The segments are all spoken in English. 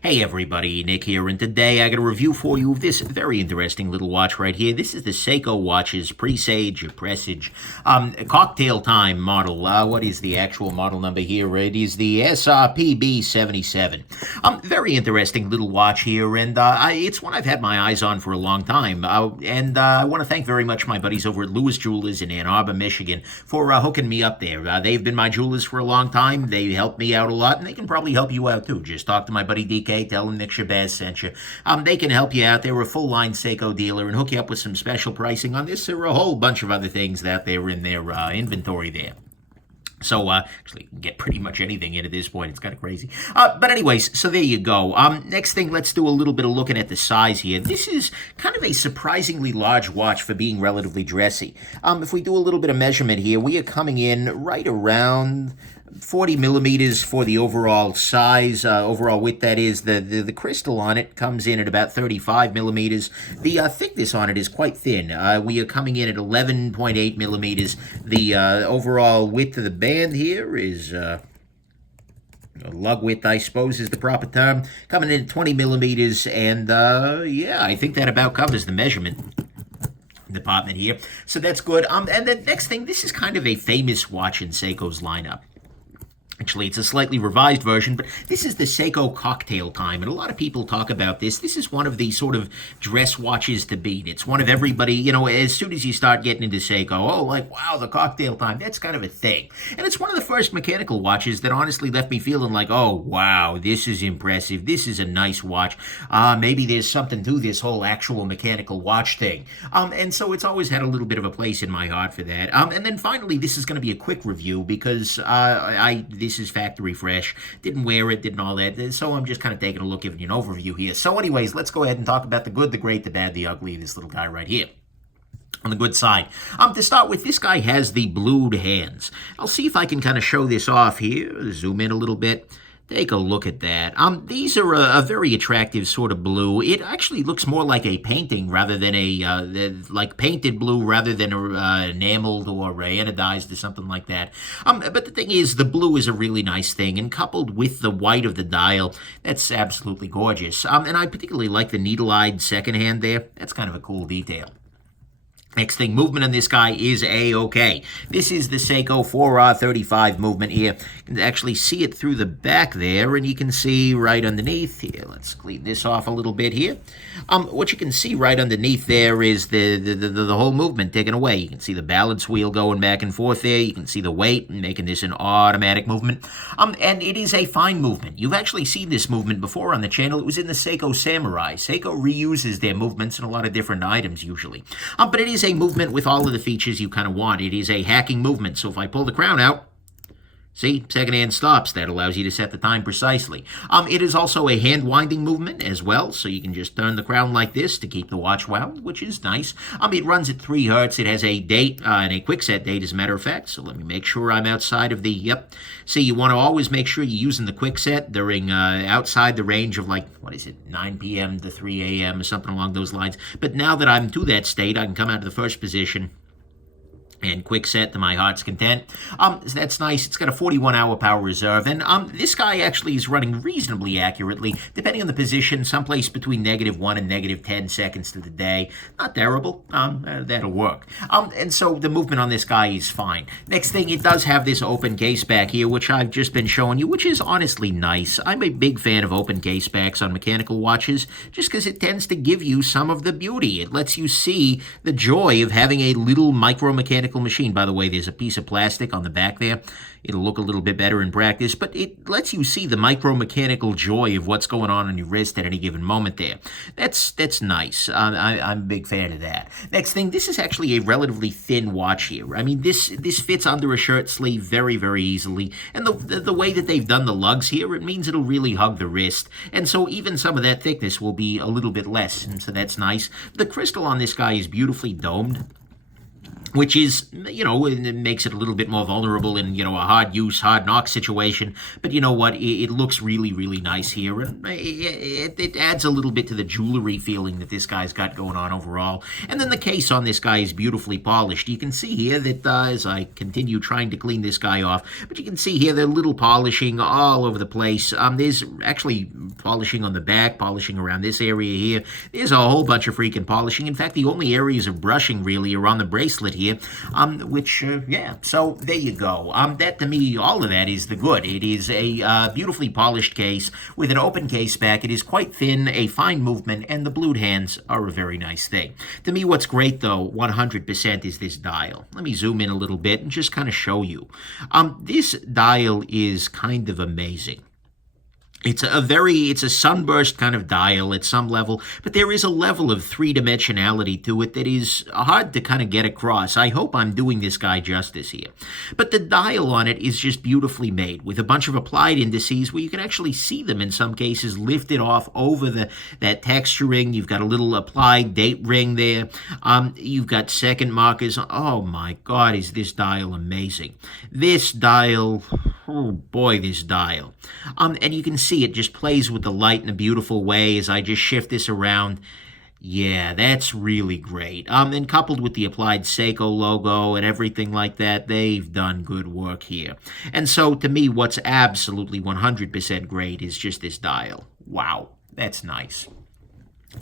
Hey everybody, Nick here, and today I got a review for you of this very interesting little watch right here. This is the Seiko watch's Presage or Presage Cocktail Time model. What is the actual model number here? It is the SRPB43. Very interesting little watch here, and it's one I've had my eyes on for a long time. And I want to thank very much my buddies over at Lewis Jewelers in Ann Arbor, Michigan, for hooking me up there. They've been my jewelers for a long time. They helped me out a lot, and they can probably help you out too. Just talk to my buddy DK. Tell them Nick Shabazz sent you. They can help you out. They're a full-line Seiko dealer and hook you up with some special pricing on this or a whole bunch of other things that they're in their inventory there. So, actually, you can get pretty much anything in at this point. It's kind of crazy. But anyways, so there you go. Next thing, let's do a little bit of looking at the size here. This is kind of a surprisingly large watch for being relatively dressy. If we do a little bit of measurement here, we are coming in right around 40 millimeters for the overall size, overall width, that is. The crystal on it comes in at about 35 millimeters. The thickness on it is quite thin. We are coming in at 11.8 millimeters. The overall width of the band here is... lug width, I suppose, is the proper term. Coming in at 20 millimeters, and yeah, I think that about covers the measurement department here. So that's good. And the next thing, this is kind of a famous watch in Seiko's lineup. Actually, it's a slightly revised version, but this is the Seiko Cocktail Time, and a lot of people talk about this. This is one of the sort of dress watches to beat. It's one of everybody, you know, as soon as you start getting into Seiko, oh, like, wow, the Cocktail Time, that's kind of a thing. And it's one of the first mechanical watches that honestly left me feeling like, oh, wow, this is impressive. This is a nice watch. Maybe there's something to this whole actual mechanical watch thing. And so it's always had a little bit of a place in my heart for that. And then finally, this is going to be a quick review because this is factory fresh. Didn't wear it, didn't all that. So I'm just kind of taking a look, giving you an overview here. So anyways, let's go ahead and talk about the good, the great, the bad, the ugly, this little guy right here. On the good side, to start with, this guy has the blued hands. I'll see if I can kind of show this off here. Zoom in a little bit. Take a look at that. These are a very attractive sort of blue. It actually looks more like a painting rather than like painted blue rather than enameled or anodized or something like that. But the thing is, the blue is a really nice thing, and coupled with the white of the dial, that's absolutely gorgeous. And I particularly like the needle-eyed second hand there. That's kind of a cool detail. Next thing, movement on this guy is A-OK. This is the Seiko 4R35 movement here. You can actually see it through the back there, and you can see right underneath here. Let's clean this off a little bit here. What you can see right underneath there is the whole movement taken away. You can see the balance wheel going back and forth there. You can see the weight, making this an automatic movement. And it is a fine movement. You've actually seen this movement before on the channel. It was in the Seiko Samurai. Seiko reuses their movements in a lot of different items usually. But it is a movement with all of the features you kind of want. It is a hacking movement. So if I pull the crown out, see, second hand stops. That allows you to set the time precisely. It is also a hand-winding movement as well, so you can just turn the crown like this to keep the watch wound, which is nice. It runs at 3 hertz. It has a date and a quick set date, as a matter of fact, so let me make sure I'm outside of the, yep. See, you want to always make sure you're using the quick set during outside the range of, like, what is it, 9 p.m. to 3 a.m. or something along those lines. But now that I'm to that state, I can come out of the first position and quick set to my heart's content. That's nice. It's got a 41-hour power reserve, and this guy actually is running reasonably accurately, depending on the position, someplace between -1 and -10 seconds to the day. Not terrible. That'll work. And so the movement on this guy is fine. Next thing, it does have this open case back here, which I've just been showing you, which is honestly nice. I'm a big fan of open case backs on mechanical watches, just because it tends to give you some of the beauty. It lets you see the joy of having a little micro-mechanical machine. By the way, there's a piece of plastic on the back there. It'll look a little bit better in practice, but it lets you see the micro-mechanical joy of what's going on your wrist at any given moment there. That's nice. I'm a big fan of that. Next thing, this is actually a relatively thin watch here. I mean, this fits under a shirt sleeve very, very easily, and the way that they've done the lugs here, it means it'll really hug the wrist, and so even some of that thickness will be a little bit less, and so that's nice. The crystal on this guy is beautifully domed. which is, it makes it a little bit more vulnerable in, a hard use, hard knock situation. But you know what? It looks really, really nice here. And it adds a little bit to the jewelry feeling that this guy's got going on overall. And then the case on this guy is beautifully polished. You can see here that as I continue trying to clean this guy off, but you can see here the little polishing all over the place. There's actually polishing on the back, polishing around this area here. There's a whole bunch of freaking polishing. In fact, the only areas of brushing really are on the bracelet here, so there you go. That to me, all of that is the good. It is a beautifully polished case with an open case back. It is quite thin, a fine movement, and the blued hands are a very nice thing. To me, what's great though, 100%, is this dial. Let me zoom in a little bit and just kind of show you. This dial is kind of amazing. It's a sunburst kind of dial at some level, but there is a level of three-dimensionality to it that is hard to kind of get across. I hope I'm doing this guy justice here. But the dial on it is just beautifully made with a bunch of applied indices where you can actually see them in some cases lifted off over that texturing. You've got a little applied date ring there. You've got second markers. Oh my God, is this dial amazing. This dial... Oh boy, this dial. And you can see it just plays with the light in a beautiful way as I just shift this around. Yeah, that's really great. And coupled with the applied Seiko logo and everything like that, they've done good work here. And so to me, what's absolutely 100% great is just this dial. Wow, that's nice.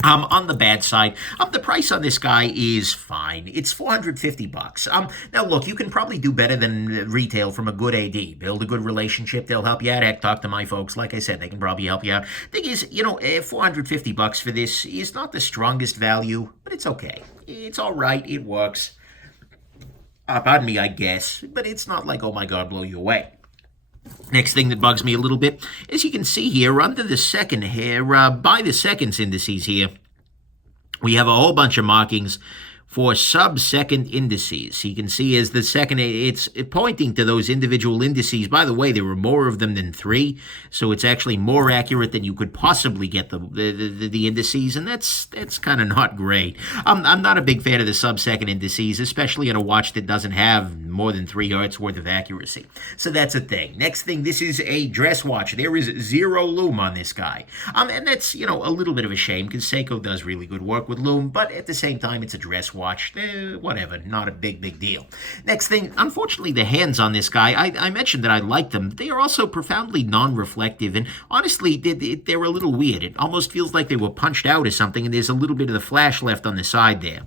On the bad side, the price on this guy is fine. It's $450. Now look, you can probably do better than retail from a good AD. Build a good relationship. They'll help you out. Heck, talk to my folks. Like I said, they can probably help you out. Thing is, $450 for this is not the strongest value, but it's okay. It's all right. It works. Pardon me, I guess. But it's not like, oh my God, blow you away. Next thing that bugs me a little bit, as you can see here, under the second here, by the seconds indices here, we have a whole bunch of markings for sub-second indices. You can see as the second, it's pointing to those individual indices. By the way, there were more of them than 3, so it's actually more accurate than you could possibly get the indices, and that's kind of not great. I'm not a big fan of the sub-second indices, especially in a watch that doesn't have more than 3 hertz worth of accuracy. So that's a thing. Next thing, this is a dress watch. There is 0 lume on this guy. And that's, a little bit of a shame because Seiko does really good work with lume, but at the same time, it's a dress watch. Whatever, not a big deal. Next thing, unfortunately, the hands on this guy, I mentioned that I like them. They are also profoundly non-reflective, and honestly, they're a little weird. It almost feels like they were punched out or something, and there's a little bit of the flash left on the side there.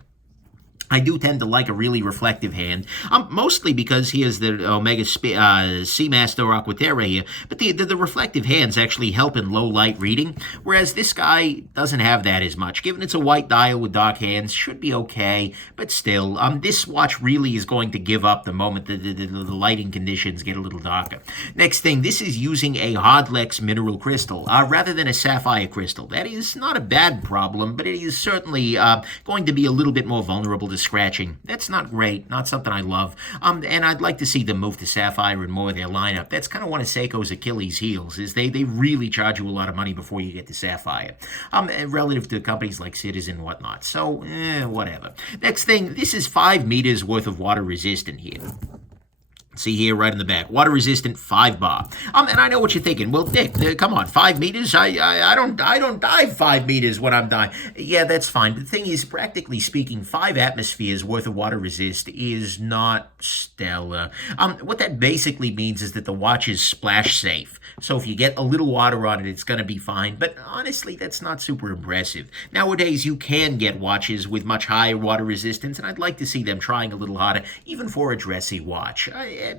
I do tend to like a really reflective hand, mostly because he has the Omega Seamaster or Aquaterra here, but the reflective hands actually help in low light reading, whereas this guy doesn't have that as much. Given it's a white dial with dark hands, should be okay, but still, this watch really is going to give up the moment the lighting conditions get a little darker. Next thing, this is using a Hardlex mineral crystal, rather than a sapphire crystal. That is not a bad problem, but it is certainly going to be a little bit more vulnerable to scratching. That's not great, not something I love. And I'd like to see them move to sapphire in more of their lineup. That's kind of one of Seiko's Achilles' heels, is they really charge you a lot of money before you get to sapphire, relative to companies like Citizen and whatnot. So, whatever. Next thing, this is 5 meters worth of water resistant here. See here, right in the back. Water resistant, 5 bar. And I know what you're thinking. Well, Dick, come on, 5 meters? I don't dive 5 meters when I'm diving. Yeah, that's fine. But the thing is, practically speaking, 5 atmospheres worth of water resist is not stellar. What that basically means is that the watch is splash safe. So if you get a little water on it, it's going to be fine. But honestly, that's not super impressive. Nowadays, you can get watches with much higher water resistance, and I'd like to see them trying a little harder, even for a dressy watch.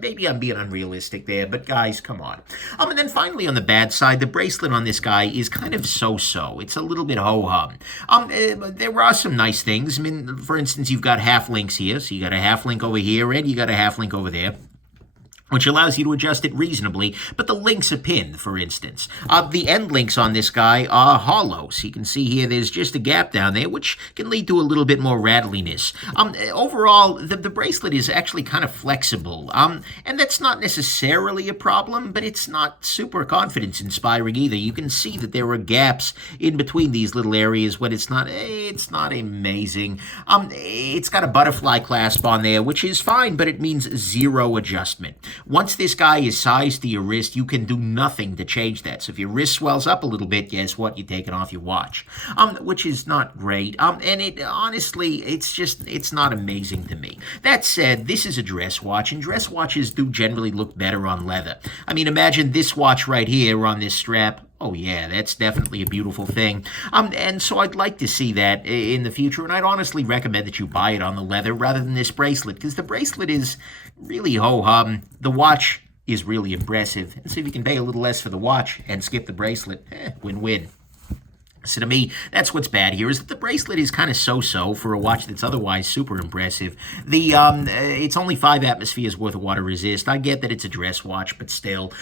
Maybe I'm being unrealistic there, but guys, come on. And then finally on the bad side, the bracelet on this guy is kind of so-so. It's a little bit ho-hum. There are some nice things. I mean, for instance, you've got half links here. So you got a half link over here, and you got a half link over there. which allows you to adjust it reasonably, but the links are pinned, for instance. The end links on this guy are hollow, so you can see here there's just a gap down there, which can lead to a little bit more rattliness. Overall, the bracelet is actually kind of flexible, and that's not necessarily a problem, but it's not super confidence-inspiring either. You can see that there are gaps in between these little areas when it's not amazing. It's got a butterfly clasp on there, which is fine, but it means zero adjustment. Once this guy is sized to your wrist, you can do nothing to change that. So if your wrist swells up a little bit, guess what? You take it off your watch, which is not great. And it honestly, it's not amazing to me. That said, this is a dress watch, and dress watches do generally look better on leather. I mean, imagine this watch right here on this strap. Oh, yeah, that's definitely a beautiful thing. And so I'd like to see that in the future, and I'd honestly recommend that you buy it on the leather rather than this bracelet, because the bracelet is really ho-hum. The watch is really impressive. And so if you can pay a little less for the watch and skip the bracelet, win-win. So to me, that's what's bad here, is that the bracelet is kind of so-so for a watch that's otherwise super impressive. It's only 5 atmospheres worth of water resist. I get that it's a dress watch, but still.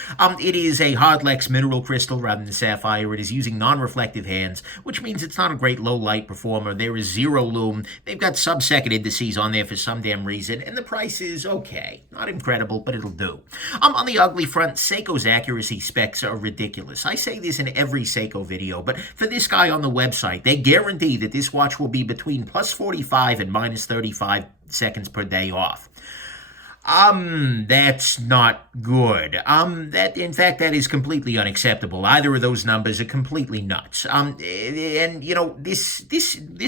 It is a Hardlex mineral crystal rather than sapphire. It is using non-reflective hands, which means it's not a great low-light performer. There is zero lume. They've got sub-second indices on there for some damn reason, and the price is okay. Not incredible, but it'll do. On the ugly front, Seiko's accuracy specs are ridiculous. I say this in every Seiko video, but for this guy on the website, they guarantee that this watch will be between plus 45 and minus 35 seconds per day off. That's not good. In fact, that is completely unacceptable. Either of those numbers are completely nuts. And you know, this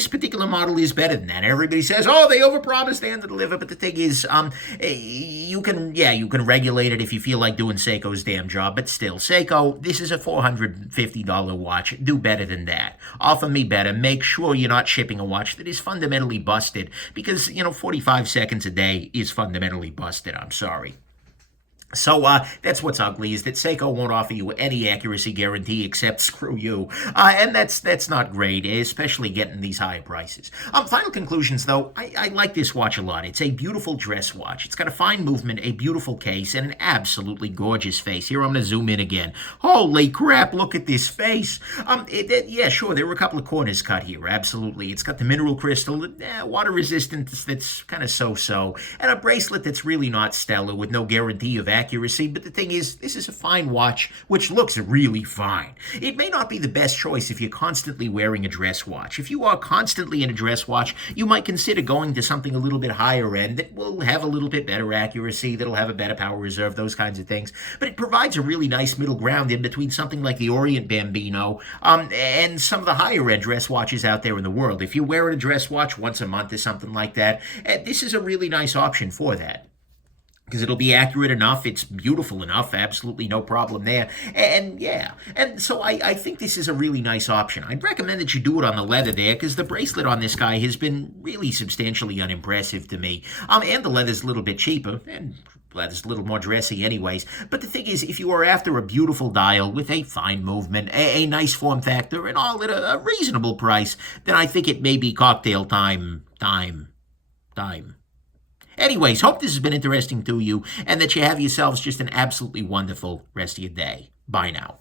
particular model is better than that. Everybody says, oh, they overpromise, they underdeliver. But the thing is, you can regulate it if you feel like doing Seiko's damn job. But still, Seiko, this is a $450 watch. Do better than that. Offer me better. Make sure you're not shipping a watch that is fundamentally busted, because, 45 seconds a day is fundamentally busted. I'm sorry. So that's what's ugly, is that Seiko won't offer you any accuracy guarantee except screw you. And that's not great, especially getting these high prices. Final conclusions, though. I like this watch a lot. It's a beautiful dress watch. It's got a fine movement, a beautiful case, and an absolutely gorgeous face. Here, I'm going to zoom in again. Holy crap, look at this face. Yeah, sure, there were a couple of corners cut here, absolutely. It's got the mineral crystal, water resistance that's kind of so-so, and a bracelet that's really not stellar with no guarantee of accuracy, but the thing is, this is a fine watch, which looks really fine. It may not be the best choice if you're constantly wearing a dress watch. If you are constantly in a dress watch, you might consider going to something a little bit higher end that will have a little bit better accuracy, that'll have a better power reserve, those kinds of things. But it provides a really nice middle ground in between something like the Orient Bambino and some of the higher end dress watches out there in the world. If you're wearing a dress watch once a month or something like that, this is a really nice option for that, because it'll be accurate enough, it's beautiful enough, absolutely no problem there. And so I think this is a really nice option. I'd recommend that you do it on the leather there, because the bracelet on this guy has been really substantially unimpressive to me. And the leather's a little bit cheaper, and leather's a little more dressy anyways. But the thing is, if you are after a beautiful dial with a fine movement, a nice form factor, and all at a reasonable price, then I think it may be cocktail time. Anyways, hope this has been interesting to you, and that you have yourselves just an absolutely wonderful rest of your day. Bye now.